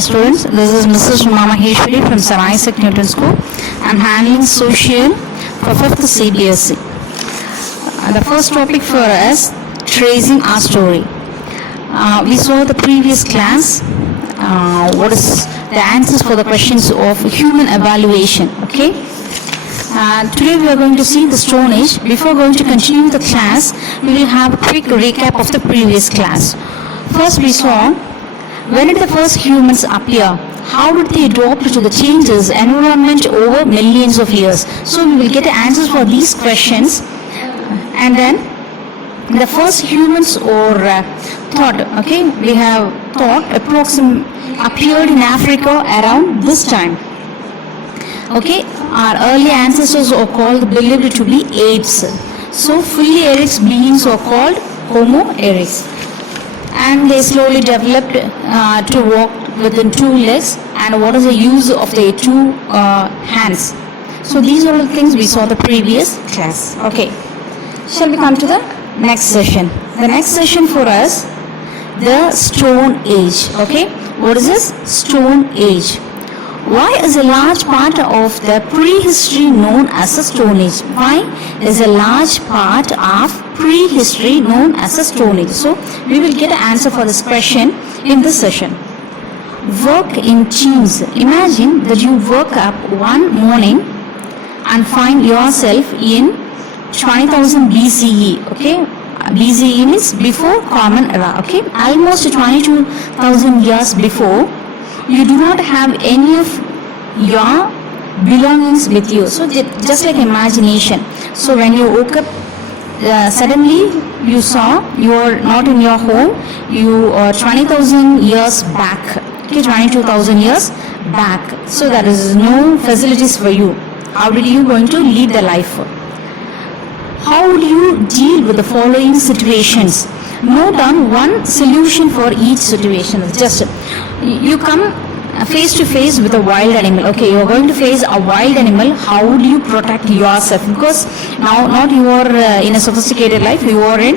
students, this is Mrs. Uma Maheshwari from Sir Isaac Newton School. I'm handling social for 5th CBSE. The first topic for us, tracing our story. We saw the previous class, what is the answers for the questions of human evaluation, okay? Today we are going to see the Stone Age. Before going to continue the class, we will have a quick recap of the previous class. First we saw, when did the first humans appear? How did they adapt to the changes environment over millions of years? So we will get the answers for these questions. And then the first humans or thought, okay, we have thought appeared in Africa around this time. Okay, our early ancestors are believed to be apes. So fully erect beings are called Homo erectus. And they slowly developed to walk within two legs, and what is the use of their two hands. So these are the things we saw the previous class. Okay, shall we come to the next session? The next session for us, the Stone Age. Okay, what is this? Stone Age. Why is a large part of the prehistory known as a Stone Age? Why is a large part of prehistory known as a Stone Age? So we will get an answer for this question in this session. Work in teams. Imagine that you wake up one morning and find yourself in 20,000 BCE. Okay, BCE means before Common Era. Okay, almost 22,000 years before. You do not have any of your belongings with you. So just like imagination. So when you woke up, suddenly you saw you are not in your home. You are 20,000 years back. Okay, 22,000 years back. So there is no facilities for you. How did you going to lead the life? How do you deal with the following situations? Note down one solution for each situation. Just you come face to face with a wild animal. Okay, you are going to face a wild animal. How would you protect yourself? Because now not you are in a sophisticated life. You are in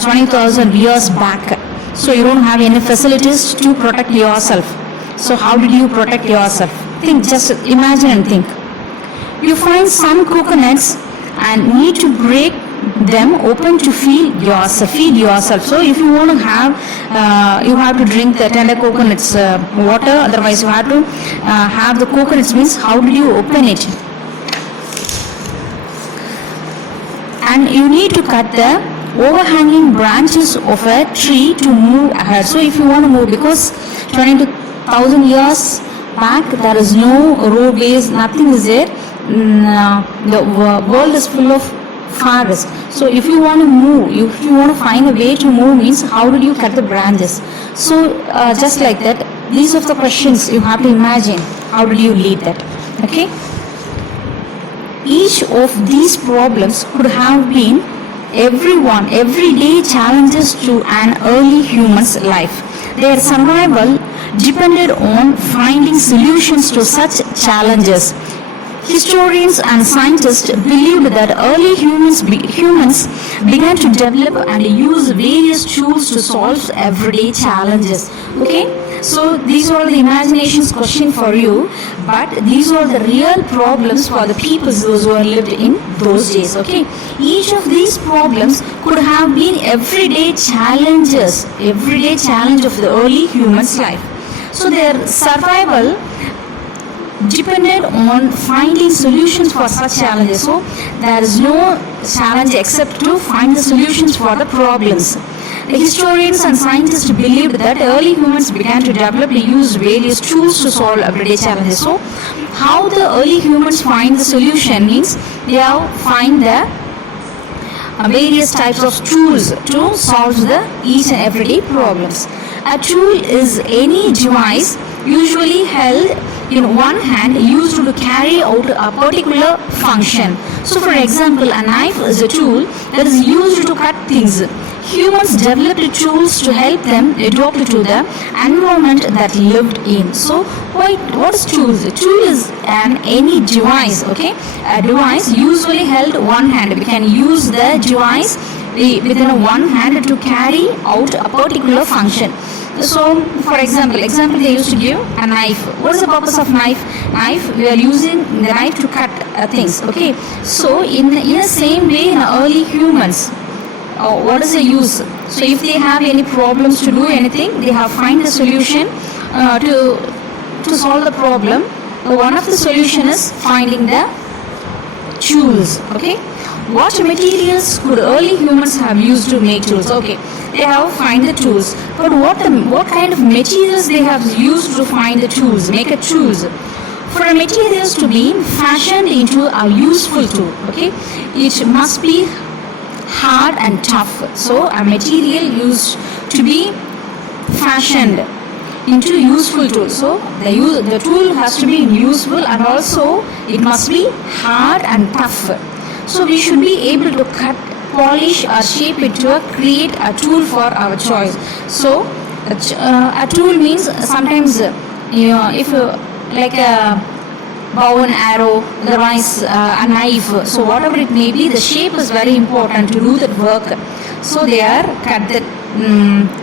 20,000 years back. So you don't have any facilities to protect yourself. So how did you protect yourself? Think, just imagine and think. You find some coconuts and need to break them open to feed yourself. So if you want to have, you have to drink the tender coconuts water. Otherwise, you have to have the coconuts. Means how did you open it? And you need to cut the overhanging branches of a tree to move ahead. So if you want to move, because 22,000 years back there is no roadways, nothing is there. The world is full of forest. So if you want to move, if you want to find a way to move, means how did you cut the branches? So just like that, these are the questions you have to imagine. How did you lead that? Okay. Each of these problems could have been everyday challenges to an early human's life. Their survival depended on finding solutions to such challenges. Historians and scientists believed that early humans began to develop and use various tools to solve everyday challenges. Okay, so these are the imaginations question for you, but these are the real problems for the people those who lived in those days. Okay, each of these problems could have been everyday challenge of the early human's life. So their survival depended on finding solutions for such challenges. So there is no challenge except to find the solutions for the problems. The historians and scientists believed that early humans began to develop and use various tools to solve everyday challenges. So how the early humans find the solution means they have find the various types of tools to solve the each and everyday problems. A tool is any device usually held in one hand used to carry out a particular function. So for example, a knife is a tool that is used to cut things. Humans developed tools to help them adapt to the environment that lived in. So what is tools? A tool is any device, okay? A device usually held one hand. We can use the device within one hand to carry out a particular function. So, for example they used to give a knife. What is the purpose of knife? Knife, we are using the knife to cut things. Okay. So, in the same way, in early humans, what is the use? So, if they have any problems to do anything, they have find the solution to solve the problem. One of the solution is finding the tools. Okay. What materials could early humans have used to make tools? Okay, they have find the tools, but what kind of materials they have used to find the tools, make a tools? For a materials to be fashioned into a useful tool, okay, it must be hard and tough. So a material used to be fashioned into useful tool. So the tool has to be useful, and also it must be hard and tough. So we should be able to cut, polish or shape it to create a tool for our choice. So a tool means sometimes if like a bow and arrow, otherwise a knife. So whatever it may be, the shape is very important to do that work. So they are cut that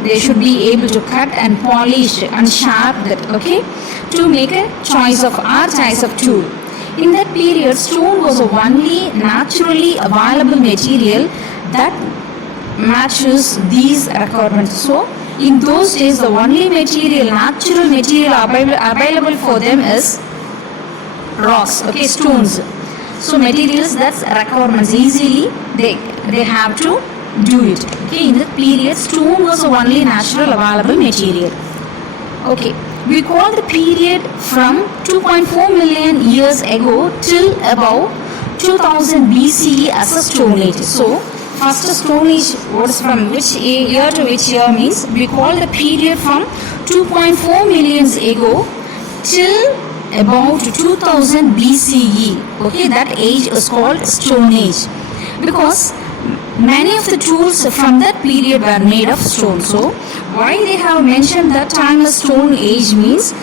they should be able to cut and polish and sharp that, okay, to make a choice of our choice of tool. In that period, stone was the only naturally available material that matches these requirements. So, in those days, the only natural material available for them is rocks, okay, stones. So, materials that's requirements easily they have to do it. Okay, in that period, stone was the only natural available material. Okay. We call the period from 2.4 million years ago till about 2000 BCE as a Stone Age. So, first Stone Age, what is from which year to which year means we call the period from 2.4 million ago till about 2000 BCE. Okay, that age is called Stone Age because many of the tools from that period were made of stone. So why they have mentioned that time as Stone Age means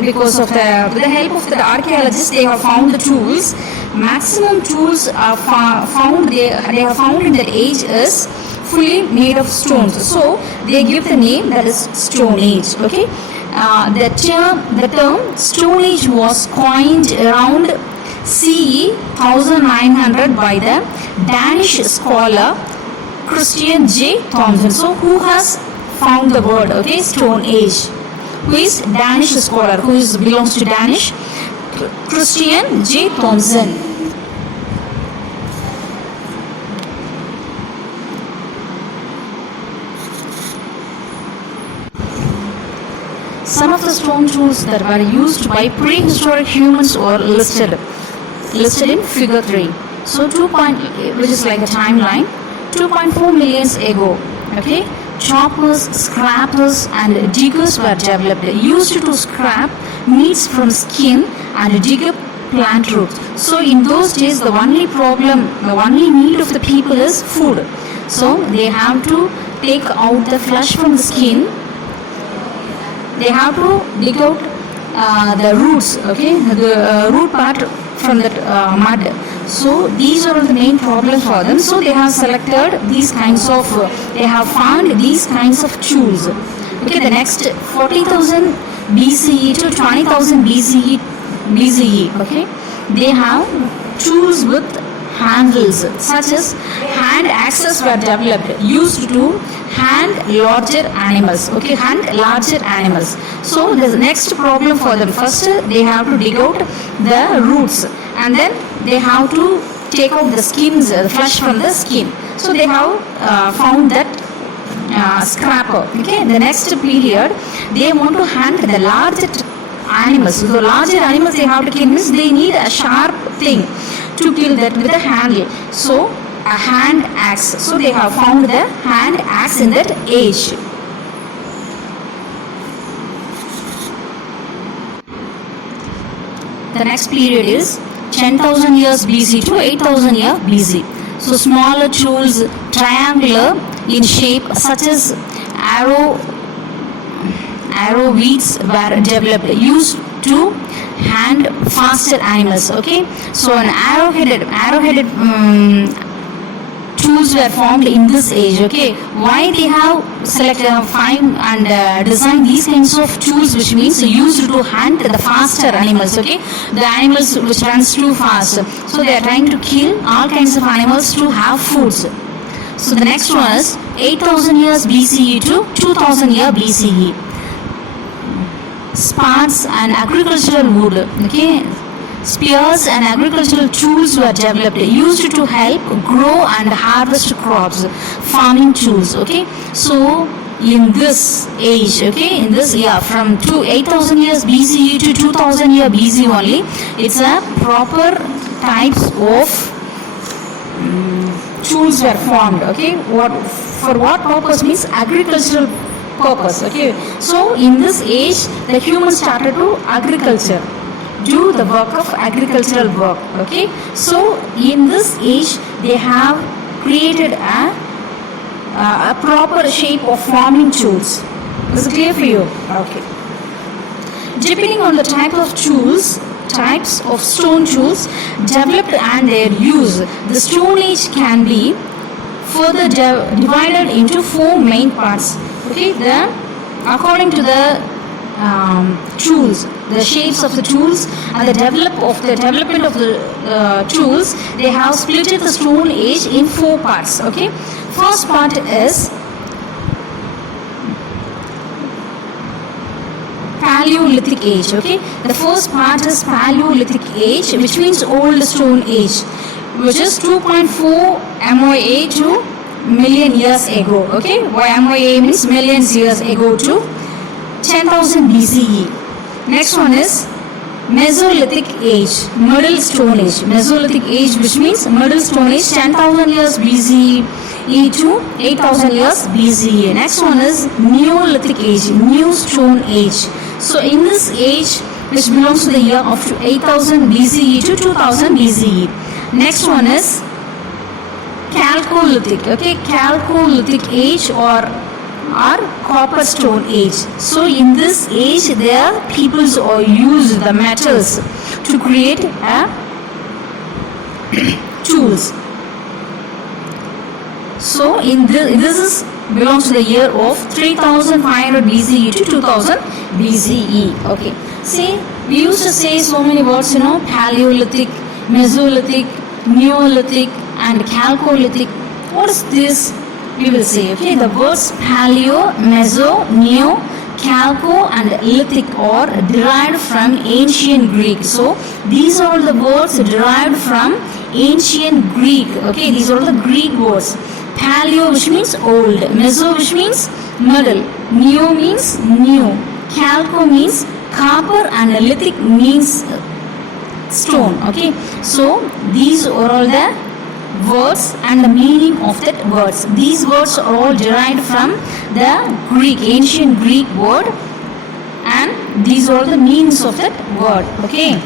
because of with the help of the archaeologists they have found the tools. Maximum tools are found they have found in that age is fully made of stones. So they give the name that is Stone Age. Okay, the term Stone Age was coined around CE 1900 by the Danish scholar Christian J. Thomsen. So who has found the word, okay, Stone Age? Who is Danish scholar? Who belongs to Danish? Christian J. Thomsen. Some of the stone tools that were used by prehistoric humans were listed in figure 3. So which is like a timeline, 2.4 million ago, okay, choppers, scrapers and diggers were developed, used to scrap meats from skin and dig up plant roots. So in those days the only need of the people is food. So they have to take out the flesh from the skin. They have to dig out the roots, okay, the root part from that mud. So these are the main problems for them. So they have selected these kinds of, they have found these kinds of tools. Okay, the next 40,000 BCE to 20,000 BCE, okay, they have tools with handles such as hand axes were developed, used to hand larger animals. Okay, hand larger animals. So the next problem for them, first they have to dig out the roots and then they have to take out the skins, the flesh from the skin. So they have found that scraper. Okay, the next period they want to hunt the larger animals. So larger animals they have to kill means they need a sharp thing to kill that with a handle. So a hand axe. So they have found the hand axe in that age. The next period is 10,000 years BC to 8,000 years BC. So smaller tools, triangular in shape, such as arrow weeds were developed, used to hand faster animals. Okay, so an arrow-headed tools were formed in this age. Okay, why they have selected, find and designed these kinds of tools, which means used to hunt the faster animals. Okay, the animals which runs too fast. So they are trying to kill all kinds of animals to have foods. So the next one is 8000 years BCE to 2000 year BCE. Spades and agricultural wood. Okay, spears and agricultural tools were developed, used to help grow and harvest crops. Farming tools. Okay, so in this age, okay, in this year from 8000 years BCE to 2000 year BC only, it's a proper types of tools were formed. Okay, for what purpose means agricultural purpose. Okay, so in this age the humans started to agriculture, do the work of agricultural work. Okay, so in this age they have created a proper shape of farming tools. Is it clear for you? Okay. Depending on the type of tools, types of stone tools developed and their use, the Stone Age can be further divided into four main parts. Okay, according to the tools, the shapes of the tools and the development of the tools, they have split the Stone Age in four parts. Okay, first part is Paleolithic Age. Okay, the first part is Paleolithic Age, which means Old Stone Age, which is 2.4 MOA to million years ago. Okay, MOA means millions years ago to 10,000 BCE. Next one is Mesolithic Age, Middle Stone Age. Mesolithic Age, which means Middle Stone Age, 10,000 years BCE to 8,000 years BCE. Next one is Neolithic Age, New Stone Age. So in this age, which belongs to the year of 8,000 BCE to 2000 BCE. Next one is Chalcolithic. Okay, Chalcolithic Age or Copper Stone Age. So in this age, there peoples use the metals to create tools. So in this is belongs to the year of 3500 BCE to 2000 BCE. Okay. See, we used to say so many words, Paleolithic, Mesolithic, Neolithic and Chalcolithic. What is this? We will say, okay, the words Paleo, Meso, Neo, Chalco and Lithic are derived from ancient Greek. So these are the words derived from ancient Greek. Okay, these are the Greek words. Paleo, which means old, Meso, which means middle, Neo means new, Chalco means copper and Lithic means stone. Okay, so these are all the words and the meaning of that words. These words are all derived from the Greek, ancient Greek word, and these are the meanings of that word. Okay.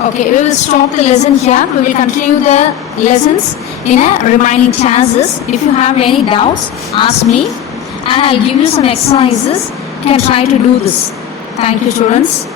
Okay, we will stop the lesson here. We will continue the lessons in a remaining classes. If you have any doubts, ask me and I'll give you some exercises. You can try to do this. Thank you, students.